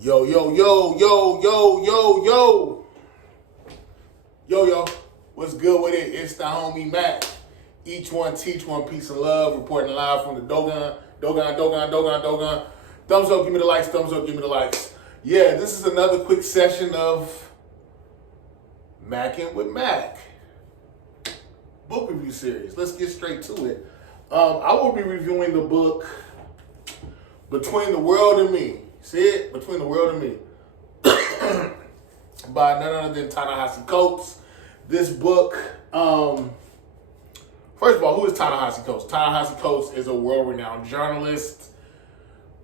Yo, yo, yo, yo, yo, yo, yo. Yo. What's good with it? It's the homie Mac. Each one teach one, peace and love. Reporting live from the Dogon. Thumbs up, give me the likes. Thumbs up, give me the likes. Yeah, this is another quick session of Mackin' with Mac. Book review series. Let's get straight to it. I will be reviewing the book Between the World and Me. See it? Between the World and Me. By none other than Ta-Nehisi Coates. This book, first of all, who is Ta-Nehisi Coates? Ta-Nehisi Coates is a world-renowned journalist,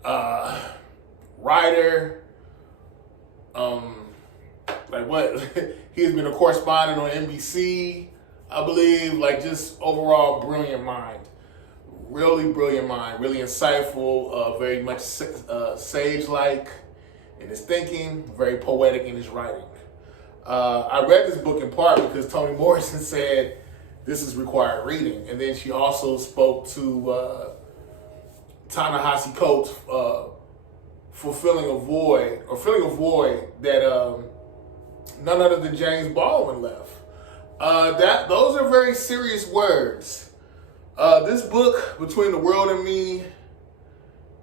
writer, he has been a correspondent on NBC, I believe, just overall brilliant mind. Really brilliant mind, really insightful, very much sage-like in his thinking, very poetic in his writing. I read this book in part because Toni Morrison said this is required reading. And then she also spoke to Ta-Nehisi Coates filling a void that none other than James Baldwin left. Those are very serious words. This book, Between the World and Me,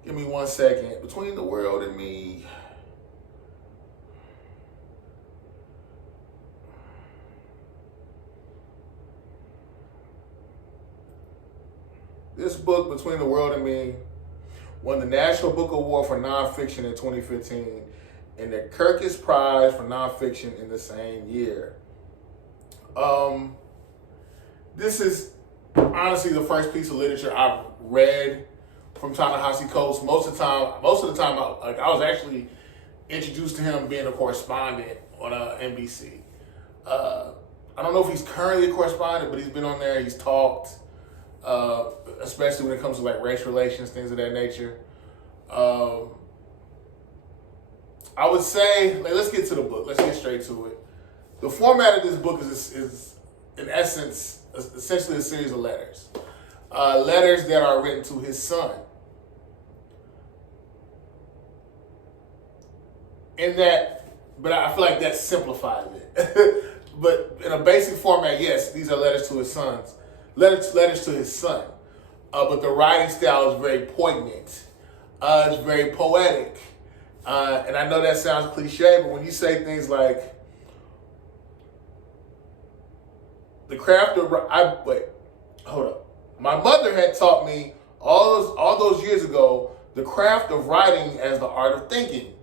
give me 1 second. Between the World and Me. This book, Between the World and Me, won the National Book Award for Nonfiction in 2015 and the Kirkus Prize for Nonfiction in the same year. This is honestly the first piece of literature I've read from Ta-Nehisi Coates. Most of the time, I was actually introduced to him being a correspondent on NBC. I don't know if he's currently a correspondent, but he's been on there. He's talked, especially when it comes to race relations, things of that nature. I would say, let's get to the book. Let's get straight to it. The format of this book is in essence, essentially a series of letters. Letters that are written to his son. But I feel like that simplifies it. But in a basic format, yes, these are letters to his sons. Letters to his son. But the writing style is very poignant. It's very poetic. And I know that sounds cliche, but when you say things like, the craft of... hold up. My mother had taught me all those years ago the craft of writing as the art of thinking.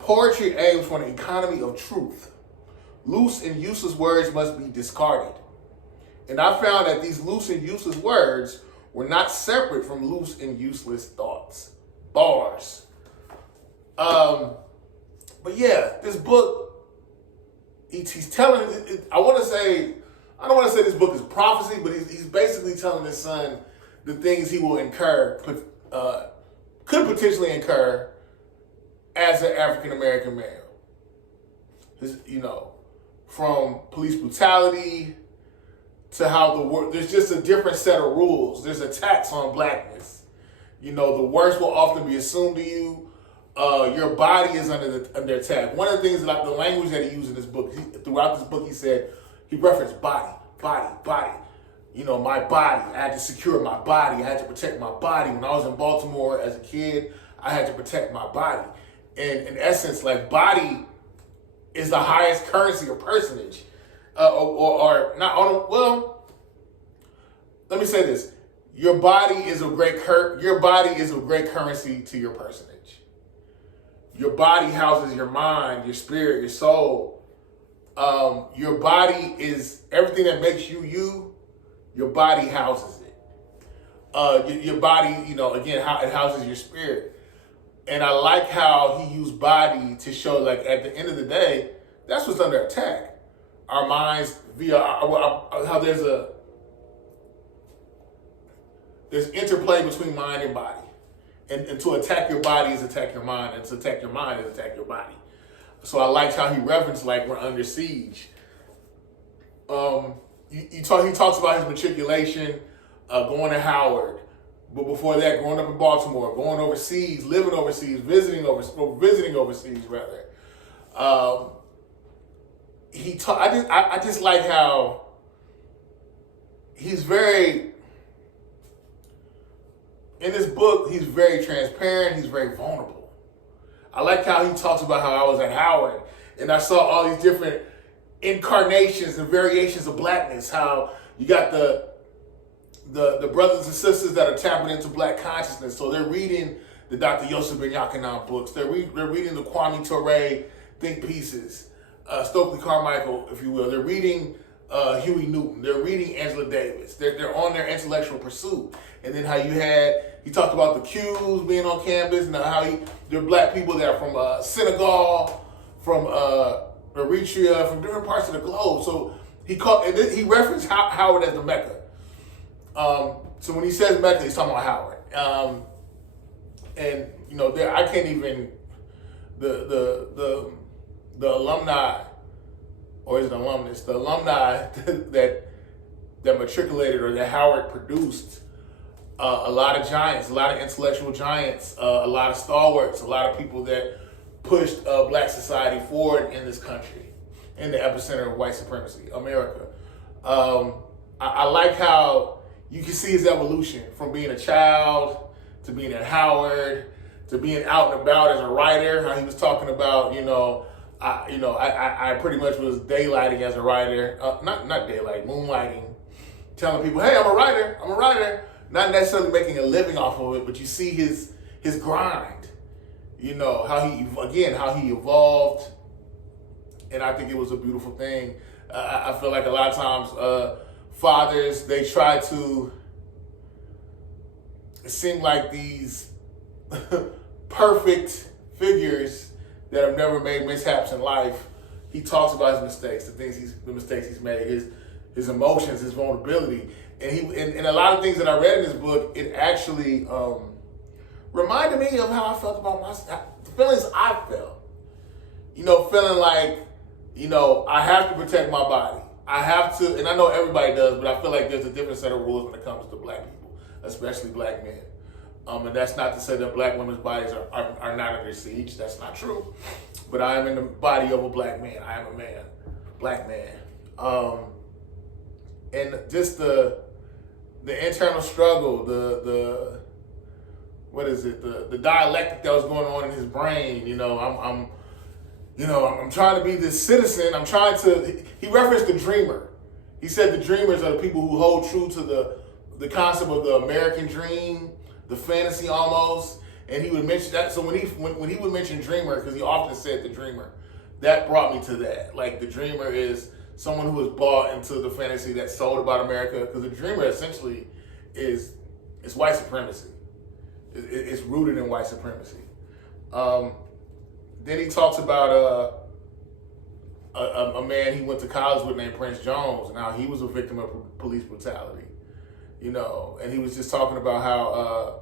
Poetry aims for an economy of truth. Loose and useless words must be discarded. And I found that these loose and useless words were not separate from loose and useless thoughts. Bars. But yeah, this book, he's telling, I don't want to say this book is prophecy, but he's basically telling his son the things he will could potentially incur as an African-American male. From police brutality to how there's just a different set of rules. There's attacks on blackness. The worst will often be assumed to you. Your body is under attack. One of the things the language that he used in this book, throughout this book, he referenced body. My body. I had to secure my body. I had to protect my body. When I was in Baltimore as a kid, I had to protect my body. And in essence, body is the highest currency or personage. Or not on, well, let me say this. Your body is a great currency to your personage. Your body houses your mind, your spirit, your soul. Your body is everything that makes you you. Your body houses it. Your body, again, how it houses your spirit. And I like how he used body to show, at the end of the day, that's what's under attack. Our minds via how there's interplay between mind and body. And to attack your body is attack your mind, and to attack your mind is attack your body. So I liked how he referenced we're under siege. He talks about his matriculation, going to Howard, But before that, growing up in Baltimore, going overseas, living overseas, visiting overseas rather. I just like how he's very, in this book, he's very transparent, he's very vulnerable. I like how he talks about how I was at Howard and I saw all these different incarnations and variations of blackness, how you got the brothers and sisters that are tapping into black consciousness. So they're reading the Dr. Yosef Ben Yochanan books. They're reading the Kwame Ture think pieces, Stokely Carmichael, if you will. They're reading Huey Newton. They're reading Angela Davis. They're on their intellectual pursuit. And then how he talked about the Qs being on campus, and how there are black people that are from Senegal, from Eritrea, from different parts of the globe. So he referenced Howard as the Mecca. So when he says Mecca, he's talking about Howard. And I can't even the alumni, or is it alumnus? The alumni that matriculated or that Howard produced, a lot of giants, a lot of intellectual giants, a lot of stalwarts, a lot of people that pushed black society forward in this country, in the epicenter of white supremacy, America. I like how you can see his evolution from being a child to being at Howard to being out and about as a writer. How he was talking about, I pretty much was daylighting as a writer, not daylight, moonlighting, telling people, hey, I'm a writer, not necessarily making a living off of it, but you see his grind, how he evolved, and I think it was a beautiful thing. I feel like a lot of times fathers, they try to seem like these perfect figures that have never made mishaps in life. He talks about his mistakes, the mistakes he's made, his emotions, his vulnerability, and a lot of things that I read in this book. It actually reminded me of how I felt about the feelings I felt. Feeling like I have to protect my body. I have to, and I know everybody does, but I feel like there's a different set of rules when it comes to black people, especially black men. And that's not to say that black women's bodies are not under siege. That's not true. But I am in the body of a black man. I am a man, black man. And just the internal struggle, the dialectic that was going on in his brain. I'm trying to be this citizen. He referenced the dreamer. He said the dreamers are the people who hold true to the concept of the American dream, the fantasy almost. And he would mention that. So when he would mention dreamer, because he often said the dreamer, that brought me to that. Like, the dreamer is someone who was bought into the fantasy that's sold about America, because the dreamer essentially is white supremacy. It's rooted in white supremacy. Then he talks about a man he went to college with named Prince Jones, and how he was a victim of police brutality. And he was just talking about how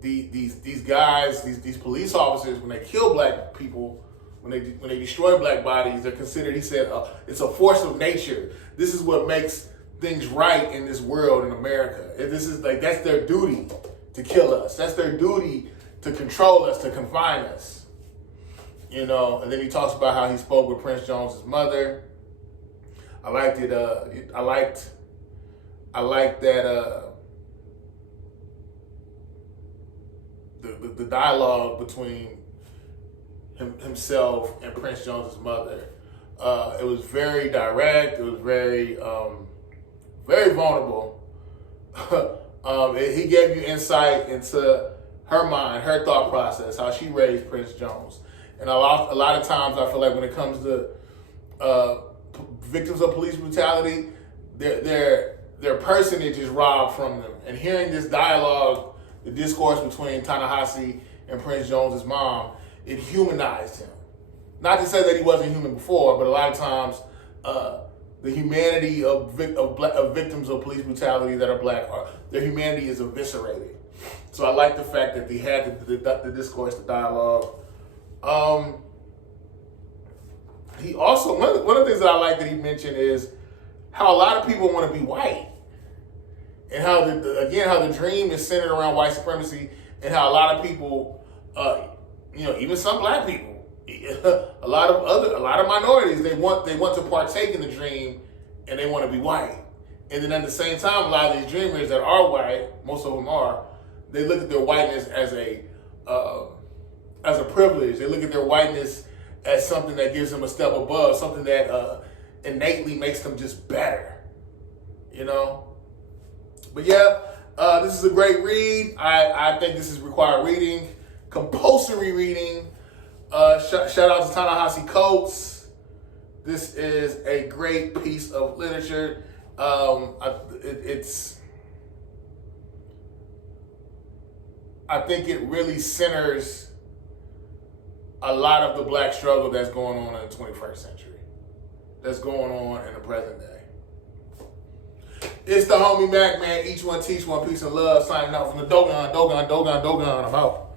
these guys, these police officers, when they kill black people, when they destroy black bodies, they're considered, he said, it's a force of nature. This is what makes things right in this world, in America. And this is like, that's their duty to kill us. That's their duty to control us, to confine us. And then he talks about how he spoke with Prince Jones's mother. I liked it. I liked that the dialogue between himself and Prince Jones's mother. It was very direct. It was very very vulnerable. He gave you insight into her mind, her thought process, how she raised Prince Jones. And a lot of times I feel like when it comes to victims of police brutality, their personage is robbed from them. And hearing this dialogue, the discourse between Ta-Nehisi and Prince Jones's mom, it humanized him. Not to say that he wasn't human before, but a lot of times the humanity of victims of police brutality that are black, their humanity is eviscerated. So I like the fact that they had the discourse, the dialogue. He also, one of the things that I like that he mentioned is how a lot of people want to be white. and how how the dream is centered around white supremacy, and how a lot of people, even some black people, a lot of minorities, they want to partake in the dream, and they want to be white. And then at the same time, a lot of these dreamers that are white, most of them are, they look at their whiteness as a privilege. They look at their whiteness as something that gives them a step above, something that innately makes them just better, But yeah, this is a great read. I think this is required reading, compulsory reading. Shout out to Ta-Nehisi Coates. This is a great piece of literature. I think it really centers a lot of the black struggle that's going on in the 21st century, that's going on in the present day. It's the homie Mac, man. Each one teach one, peace and love. Signing out from the Dogon. I'm out.